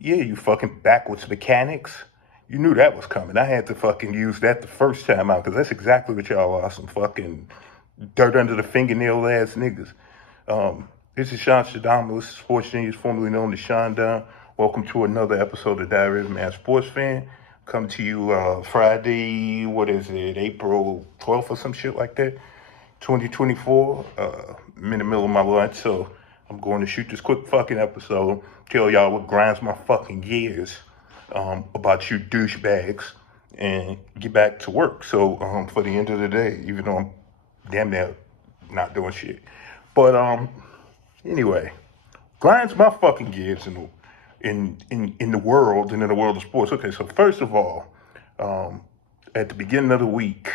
Yeah, you fucking backwards mechanics. You knew that was coming. I had to fucking use that the first time out because that's exactly what y'all are, some fucking dirt under the fingernail ass niggas. This is Sean Stradamus, sports genius, formerly known as Sean Dunn. Welcome to another episode of Diary of a Mad Sports Fan. Come to you Friday, what is it, April 12th or some shit like that, 2024. I'm in the middle of my lunch, so I'm going to shoot this quick fucking episode, tell y'all what grinds my fucking gears about you douchebags, and get back to work. So for the end of the day, even though I'm damn near not doing shit. But anyway, grinds my fucking gears in the world and in the world of sports. Okay, so first of all, at the beginning of the week,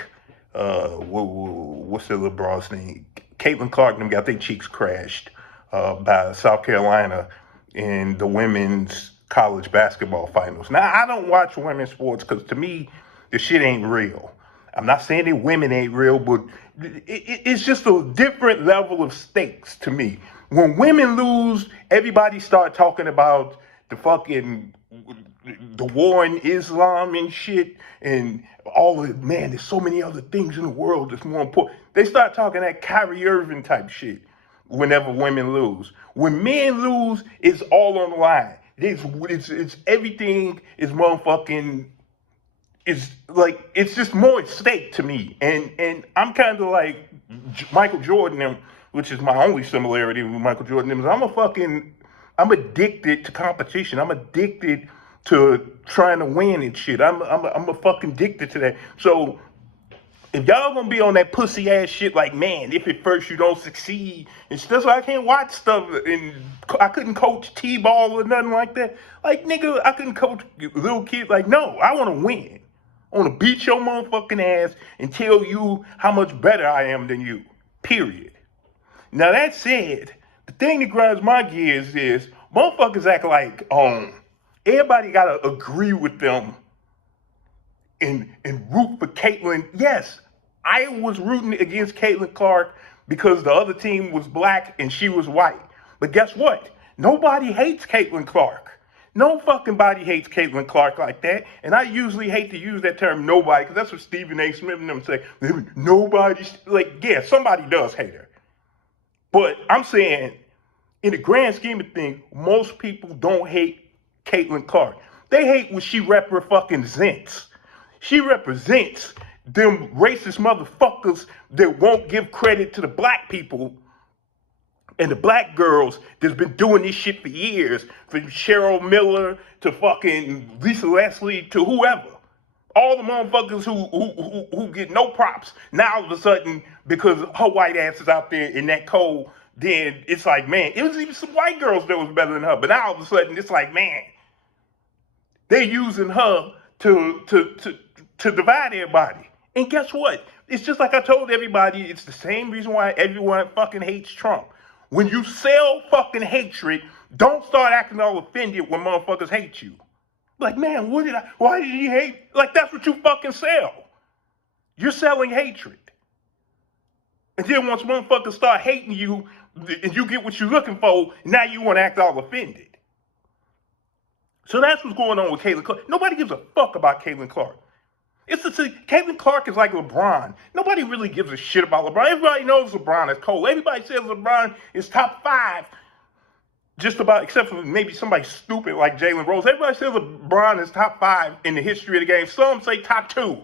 what's the little broad's name? Caitlin Clark and them got their cheeks crashed by South Carolina in the women's college basketball finals. Now, I don't watch women's sports because to me, the shit ain't real. I'm not saying that women ain't real, but it's just a different level of stakes to me. When women lose, everybody start talking about the fucking the war in Islam and shit, and all of man. There's so many other things in the world that's more important. They start talking that Kyrie Irving type shit whenever women lose. When men lose, it's all on the line. It's everything is motherfucking. It's like it's just more at stake to me, and I'm kind of like Michael Jordan, which is my only similarity with Michael Jordan. Is I'm addicted to competition. I'm addicted to trying to win and shit. I'm a fucking addicted to that. So if y'all gonna be on that pussy ass shit, like man, if at first you don't succeed, and stuff, so I can't watch stuff, and I couldn't coach t-ball or nothing like that. Like nigga, I couldn't coach little kids. Like no, I want to win. I want to beat your motherfucking ass and tell you how much better I am than you. Period. Now that said, the thing that grinds my gears is motherfuckers act like everybody gotta agree with them and root for Caitlin. Yes, I was rooting against Caitlin Clark because the other team was black and she was white. But guess what? Nobody hates Caitlin Clark. No fucking body hates Caitlin Clark like that. And I usually hate to use that term nobody because that's what Stephen A. Smith and them say. Nobody, like, yeah, somebody does hate her. But I'm saying, in the grand scheme of things, most people don't hate Caitlin Clark. They hate what she represents. She represents them racist motherfuckers that won't give credit to the black people and the black girls that's been doing this shit for years, from Cheryl Miller to fucking Lisa Leslie to whoever. All the motherfuckers who get no props. Now all of a sudden, because her white ass is out there in that cold, then it's like, man, it was even some white girls that was better than her. But now all of a sudden, it's like, man, they're using her to divide everybody. And guess what? It's just like I told everybody, it's the same reason why everyone fucking hates Trump. When you sell fucking hatred, don't start acting all offended when motherfuckers hate you. Like, man, why did he hate? Like, that's what you fucking sell. You're selling hatred. And then once motherfuckers start hating you and you get what you're looking for, now you want to act all offended. So that's what's going on with Caitlin Clark. Nobody gives a fuck about Caitlin Clark. Caitlin Clark is like LeBron. Nobody really gives a shit about LeBron. Everybody knows LeBron is cold. Everybody says LeBron is top 5. Just about, except for maybe somebody stupid like Jalen Rose. Everybody says LeBron is top 5 in the history of the game. Some say top 2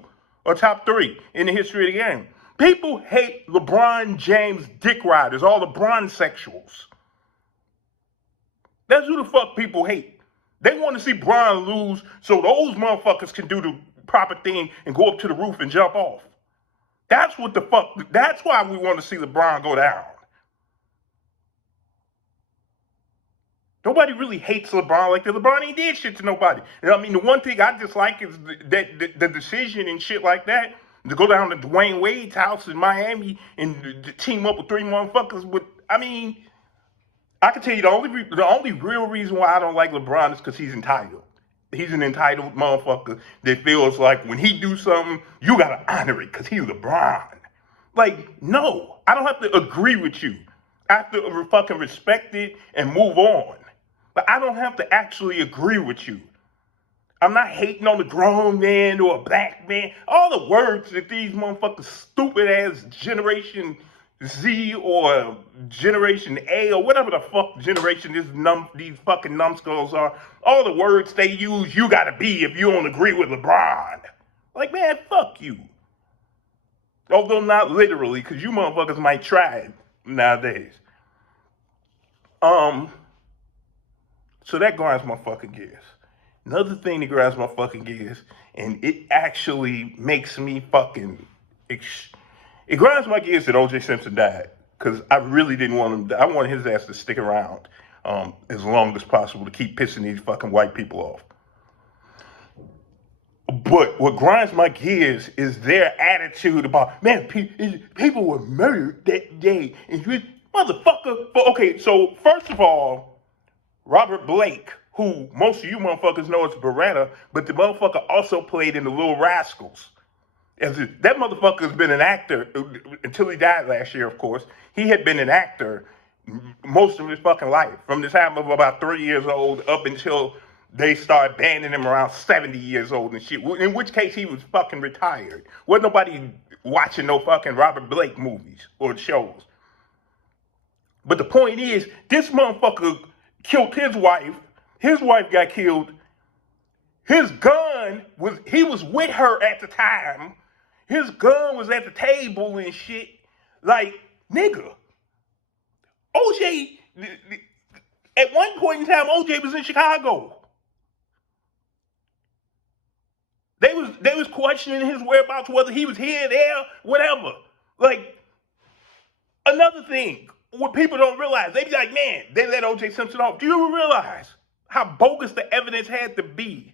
or top 3 in the history of the game. People hate LeBron James dick riders, all LeBron sexuals. That's who the fuck people hate. They want to see Bron lose so those motherfuckers can do the proper thing and go up to the roof and jump off. That's what the fuck, that's why we want to see LeBron go down. Nobody really hates LeBron like that. LeBron ain't did shit to nobody. I mean, the one thing I dislike is the decision and shit like that to go down to Dwayne Wade's house in Miami and to team up with 3 motherfuckers. But I mean, I can tell you the only real reason why I don't like LeBron is because he's entitled. He's an entitled motherfucker that feels like when he do something, you gotta honor it because he's LeBron. Like, no, I don't have to agree with you. I have to fucking respect it and move on. but I don't have to actually agree with you. I'm not hating on the grown man or a black man. All the words that these motherfuckers stupid ass Generation Z or Generation A or whatever the fuck generation these fucking numbskulls are, all the words they use, you gotta be if you don't agree with LeBron. Like, man, fuck you. Although not literally, because you motherfuckers might try it nowadays. So that grinds my fucking gears. Another thing that grinds my fucking gears, and it actually makes me fucking, it grinds my gears that O.J. Simpson died, because I really didn't want him to, I wanted his ass to stick around as long as possible to keep pissing these fucking white people off. But what grinds my gears is their attitude about, man, people were murdered that day. And you, motherfucker, okay, so first of all, Robert Blake, who most of you motherfuckers know as Beretta, but the motherfucker also played in The Little Rascals. That motherfucker has been an actor until he died last year, of course. He had been an actor most of his fucking life, from the time of about 3 years old up until they started banning him around 70 years old and shit, in which case he was fucking retired. Wasn't nobody watching no fucking Robert Blake movies or shows. But the point is, this motherfucker killed his wife got killed, his gun he was with her at the time, his gun was at the table and shit. Like, nigga, OJ, at one point in time, OJ was in Chicago. They was questioning his whereabouts, whether he was here, there, whatever. Like, another thing, what people don't realize, they be like, man, they let O.J. Simpson off. Do you realize how bogus the evidence had to be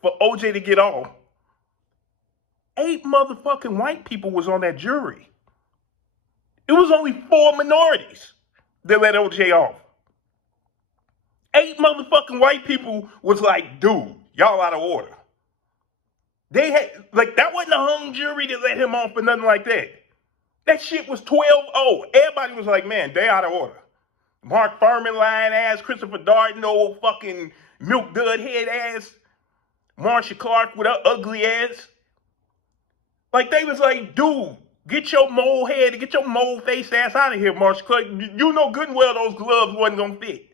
for O.J. to get off? 8 motherfucking white people was on that jury. It was only 4 minorities that let O.J. off. 8 motherfucking white people was like, dude, y'all out of order. They had, like, that wasn't a hung jury that let him off or nothing like that. That shit was 12-0. Everybody was like, man, they out of order. Mark Furman lying ass, Christopher Darden, old fucking milk dud head ass, Marsha Clark with her ugly ass. Like, they was like, dude, get your mole head, get your mole face ass out of here, Marsha Clark. You know good and well those gloves wasn't gonna fit.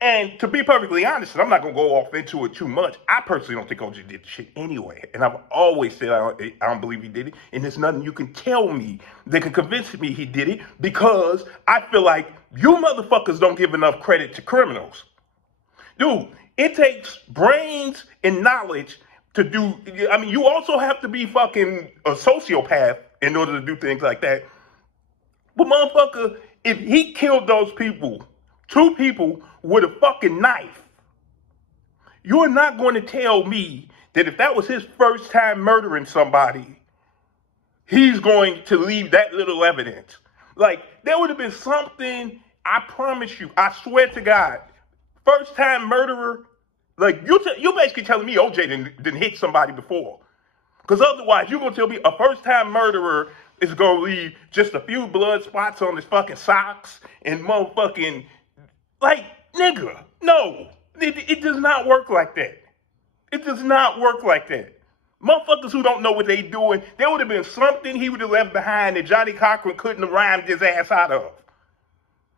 And to be perfectly honest, and I'm not going to go off into it too much, I personally don't think OJ did shit anyway. And I've always said I don't believe he did it. And there's nothing you can tell me that can convince me he did it, because I feel like you motherfuckers don't give enough credit to criminals. Dude, it takes brains and knowledge to do, I mean, you also have to be fucking a sociopath in order to do things like that. But motherfucker, if he killed those people, 2 people with a fucking knife, you're not going to tell me that if that was his first time murdering somebody, he's going to leave that little evidence. Like, there would have been something, I promise you, I swear to God, first time murderer, like, you're basically telling me OJ didn't hit somebody before. Because otherwise, you're going to tell me a first time murderer is going to leave just a few blood spots on his fucking socks and motherfucking, like, nigga, no. It does not work like that. It does not work like that. Motherfuckers who don't know what they doing, there would have been something he would have left behind that Johnny Cochran couldn't have rhymed his ass out of.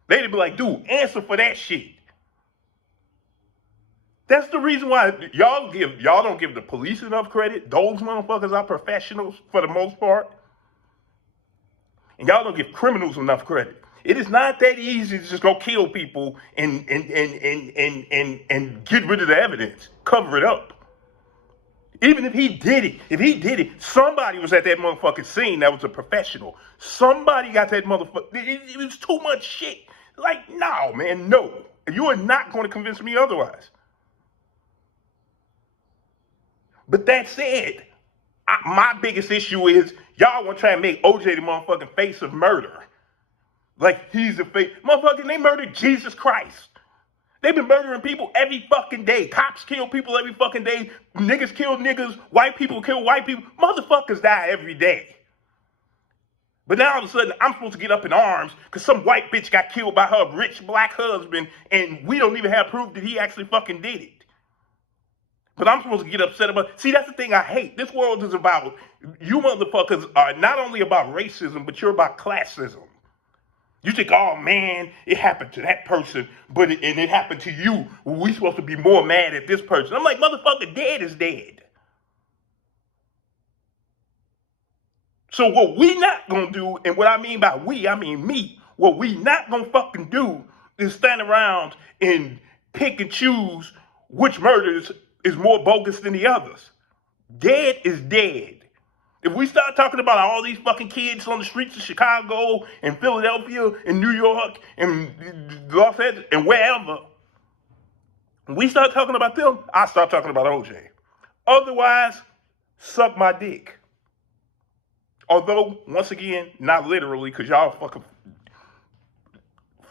They'd be like, dude, answer for that shit. That's the reason why y'all don't give the police enough credit. Those motherfuckers are professionals for the most part. And y'all don't give criminals enough credit. It is not that easy to just go kill people and get rid of the evidence, cover it up. Even if he did it, somebody was at that motherfucking scene that was a professional. Somebody got that motherfucker. It was too much shit. Like, no, man, no. You are not going to convince me otherwise. But that said, my biggest issue is y'all want to try and make OJ the motherfucking face of murder. Like, he's the face. Motherfucking, they murdered Jesus Christ. They've been murdering people every fucking day. Cops kill people every fucking day. Niggas kill niggas. White people kill white people. Motherfuckers die every day. But now all of a sudden, I'm supposed to get up in arms because some white bitch got killed by her rich black husband, and we don't even have proof that he actually fucking did it. But I'm supposed to get upset about. See, that's the thing I hate. This world is about, you motherfuckers are not only about racism, but you're about classism. You think, oh man, it happened to that person, and it happened to you. Well, we supposed to be more mad at this person. I'm like, motherfucker, dead is dead. So what we not gonna do, and what I mean by we, I mean me, what we not gonna fucking do is stand around and pick and choose which murders is more bogus than the others. Dead is dead. If we start talking about all these fucking kids on the streets of Chicago and Philadelphia and New York and Los Angeles and wherever, we start talking about them, I start talking about OJ. Otherwise, suck my dick. Although, once again, not literally, because y'all fucking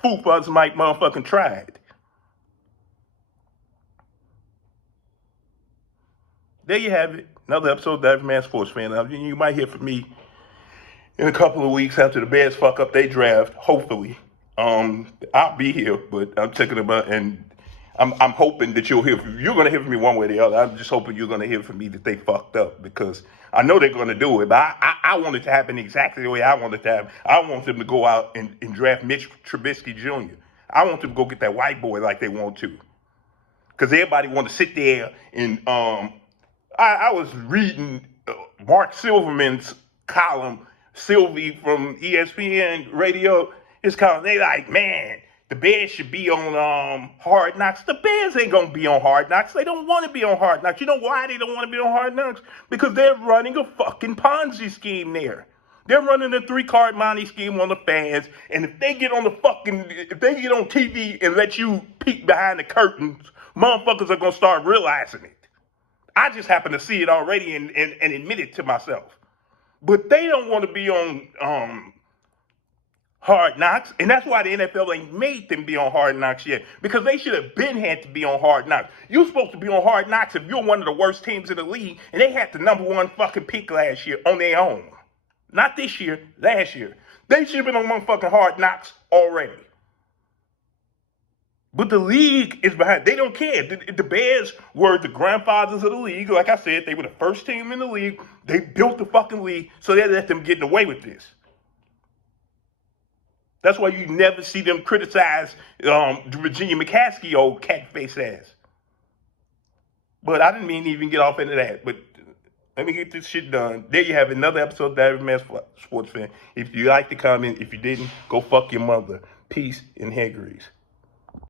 foofas might motherfucking tried. There you have it. Another episode of the Everyman Sports Fan. You might hear from me in a couple of weeks after the Bears fuck up their draft. Hopefully, I'll be here, but I'm thinking about, and I'm hoping that you'll hear from me. You're gonna hear from me one way or the other. I'm just hoping you're gonna hear from me that they fucked up, because I know they're gonna do it. But I want it to happen exactly the way I want it to happen. I want them to go out and draft Mitch Trubisky Jr. I want them to go get that white boy like they want to, because everybody want to sit there and I was reading Mark Silverman's column, Sylvie from ESPN Radio, his column. They like, man, the Bears should be on Hard Knocks. The Bears ain't going to be on Hard Knocks. They don't want to be on Hard Knocks. You know why they don't want to be on Hard Knocks? Because they're running a fucking Ponzi scheme there. They're running a 3-card Monte scheme on the fans, and if they get on TV and let you peek behind the curtains, motherfuckers are going to start realizing it. I just happen to see it already and admit it to myself. But they don't want to be on Hard Knocks, and that's why the NFL ain't made them be on Hard Knocks yet, because they should have been had to be on Hard Knocks. You're supposed to be on Hard Knocks if you're one of the worst teams in the league, and they had the #1 fucking pick last year on their own. Not this year, last year. They should have been on motherfucking Hard Knocks already. But the league is behind. They don't care. The Bears were the grandfathers of the league. Like I said, they were the first team in the league. They built the fucking league, so they let them get away with this. That's why you never see them criticize Virginia McCaskey, old cat-face ass. But I didn't mean to even get off into that. But let me get this shit done. There you have another episode of the Everyman Sports Fan. If you like the comment, if you didn't, go fuck your mother. Peace and head grease.